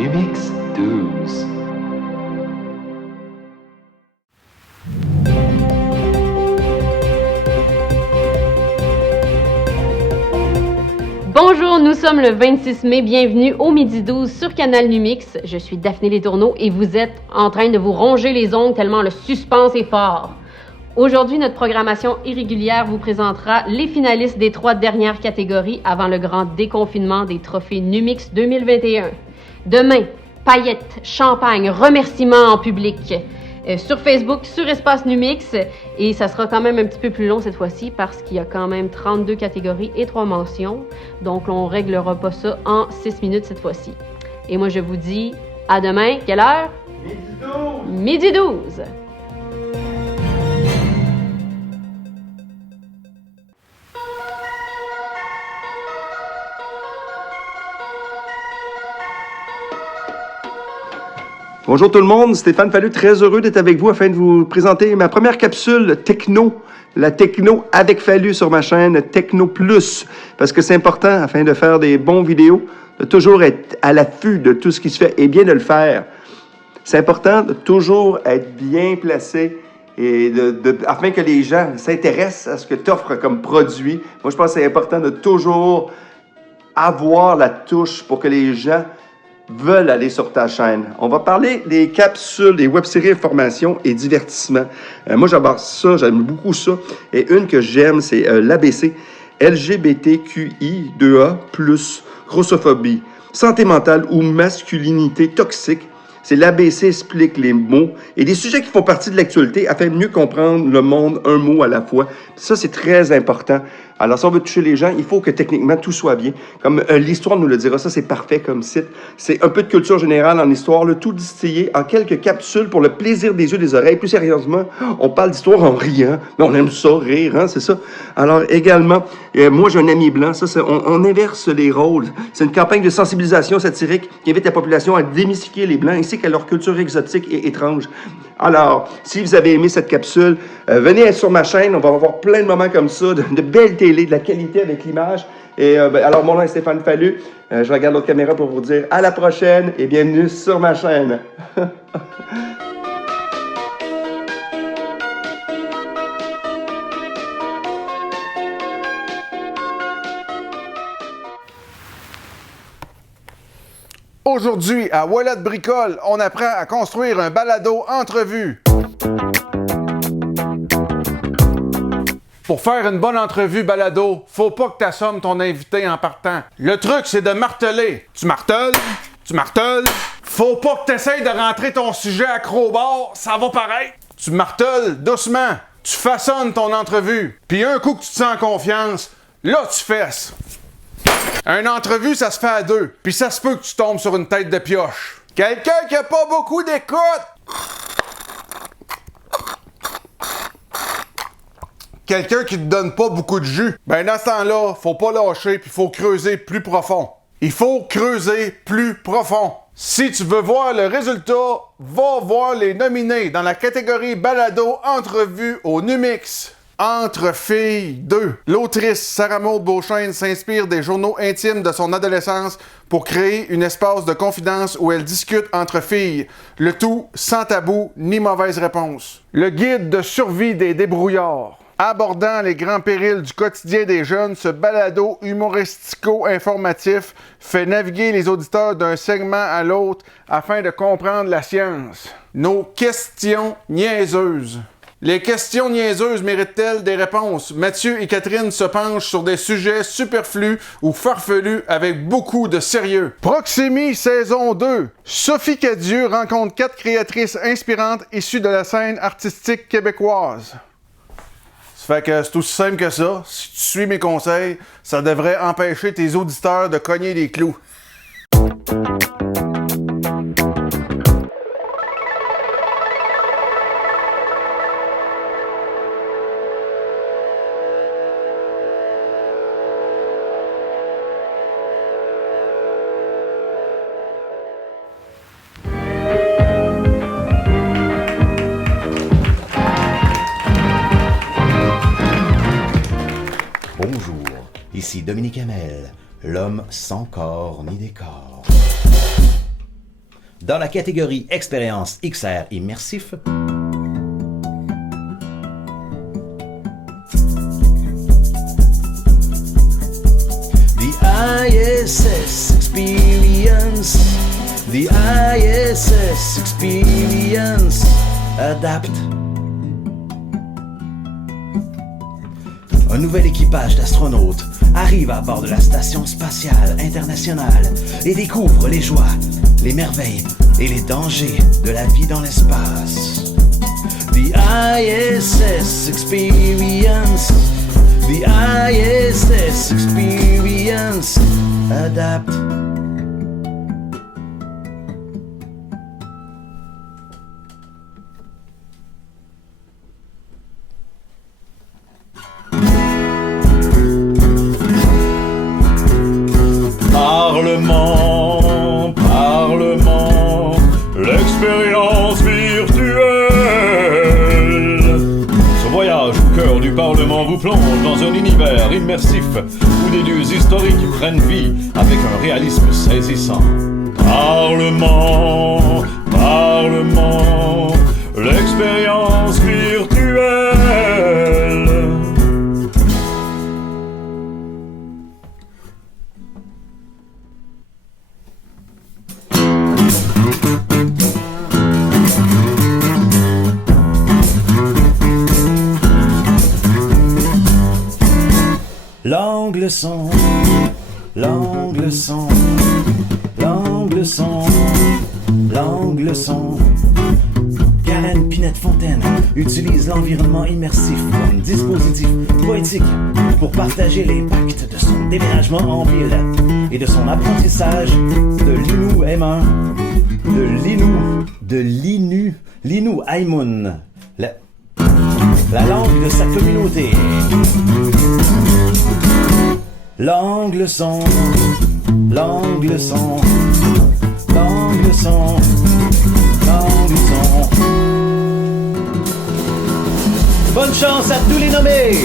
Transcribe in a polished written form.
Numix 12. Bonjour, nous sommes le 26 mai, bienvenue au Midi 12 sur Canal Numix. Je suis Daphné Letourneau et vous êtes en train de vous ronger les ongles tellement le suspense est fort. Aujourd'hui, notre programmation irrégulière vous présentera les finalistes des 3 dernières catégories avant le grand déconfinement des trophées Numix 2021. Demain, paillettes, champagne, remerciements en public. Sur Facebook, sur Espace Numix, et ça sera quand même un petit peu plus long cette fois-ci parce qu'il y a quand même 32 catégories et 3 mentions, donc on réglera pas ça en 6 minutes cette fois-ci. Et moi je vous dis à demain, quelle heure? Midi 12! Midi 12! Bonjour tout le monde, Stéphane Fallu, très heureux d'être avec vous afin de vous présenter ma première capsule techno, la techno avec Fallu sur ma chaîne Techno Plus, parce que c'est important afin de faire des bons vidéos, de toujours être à l'affût de tout ce qui se fait et bien de le faire. C'est important de toujours être bien placé et afin que les gens s'intéressent à ce que tu offres comme produit. Moi, je pense que c'est important de toujours avoir la touche pour que les gens veulent aller sur ta chaîne. On va parler des capsules, des web-séries information et divertissement. Moi, j'adore ça, j'aime beaucoup ça. Et une que j'aime, c'est l'ABC, LGBTQI2A+, grossophobie, santé mentale ou masculinité toxique. C'est l'ABC explique les mots et des sujets qui font partie de l'actualité afin de mieux comprendre le monde un mot à la fois. Ça, c'est très important. Alors, si on veut toucher les gens, il faut que techniquement tout soit bien. Comme l'histoire nous le dira, ça c'est parfait comme site. C'est un peu de culture générale en histoire, le tout distillé en quelques capsules pour le plaisir des yeux et des oreilles. Plus sérieusement, on parle d'histoire en riant, mais on aime ça, rire, hein, c'est ça. Alors également, moi j'ai un ami blanc, ça c'est, on inverse les rôles. C'est une campagne de sensibilisation satirique qui invite la population à démystifier les blancs ainsi qu'à leur culture exotique et étrange. Alors, si vous avez aimé cette capsule, venez sur ma chaîne, on va avoir plein de moments comme ça, de belles télé, de la qualité avec l'image. Et alors, mon nom est Stéphane Fallu. Je regarde l'autre caméra pour vous dire à la prochaine et bienvenue sur ma chaîne. Aujourd'hui, à Wallet de Bricole, on apprend à construire un balado entrevue. Pour faire une bonne entrevue balado, faut pas que tu assommes ton invité en partant. Le truc, c'est de marteler. Tu martèles, tu martèles. Faut pas que tu essayes de rentrer ton sujet à crowbar, ça va pareil. Tu martèles doucement, tu façonnes ton entrevue. Puis un coup que tu te sens en confiance, là tu fesses. Une entrevue, ça se fait à 2, puis ça se peut que tu tombes sur une tête de pioche. Quelqu'un qui a pas beaucoup d'écoute! Quelqu'un qui te donne pas beaucoup de jus. Ben dans ce temps-là, faut pas lâcher, puis faut creuser plus profond. Il faut creuser plus profond. Si tu veux voir le résultat, va voir les nominés dans la catégorie balado entrevue au Numix. Entre filles 2. L'autrice Sarah Maud Beauchesne s'inspire des journaux intimes de son adolescence pour créer un espace de confidence où elle discute entre filles. Le tout sans tabou ni mauvaise réponse. Le guide de survie des débrouillards. Abordant les grands périls du quotidien des jeunes, ce balado humoristico-informatif fait naviguer les auditeurs d'un segment à l'autre afin de comprendre la science. Nos questions niaiseuses. Les questions niaiseuses méritent-elles des réponses? Mathieu et Catherine se penchent sur des sujets superflus ou farfelus avec beaucoup de sérieux. Proxémie saison 2. Sophie Cadieux rencontre 4 créatrices inspirantes issues de la scène artistique québécoise. Ça fait que c'est aussi simple que ça. Si tu suis mes conseils, ça devrait empêcher tes auditeurs de cogner des clous. Bonjour, ici Dominique Hamel, l'homme sans corps ni décor. dans la catégorie Expérience XR immersif. ISS Experience, the ISS Experience Adapt. Un nouvel équipage d'astronautes arrive à bord de la Station Spatiale Internationale et découvre les joies, les merveilles et les dangers de la vie dans l'espace. The ISS Experience, the ISS Experience Adapt. Parlement, Parlement, l'expérience virtuelle. Ce voyage au cœur du Parlement vous plonge dans un univers immersif où des lieux historiques prennent vie avec un réalisme saisissant. Parlement, Parlement, l'expérience virtuelle. L'angle son, l'angle son, l'angle son, l'angle son. Karen Pinette-Fontaine utilise l'environnement immersif comme dispositif poétique pour partager l'impact de son déménagement en ville et de son apprentissage de l'Inu M1, de l'Inu Aïmoun, la langue de sa communauté. L'angle son, l'angle son, l'angle son, l'angle son. Bonne chance à tous les nommés!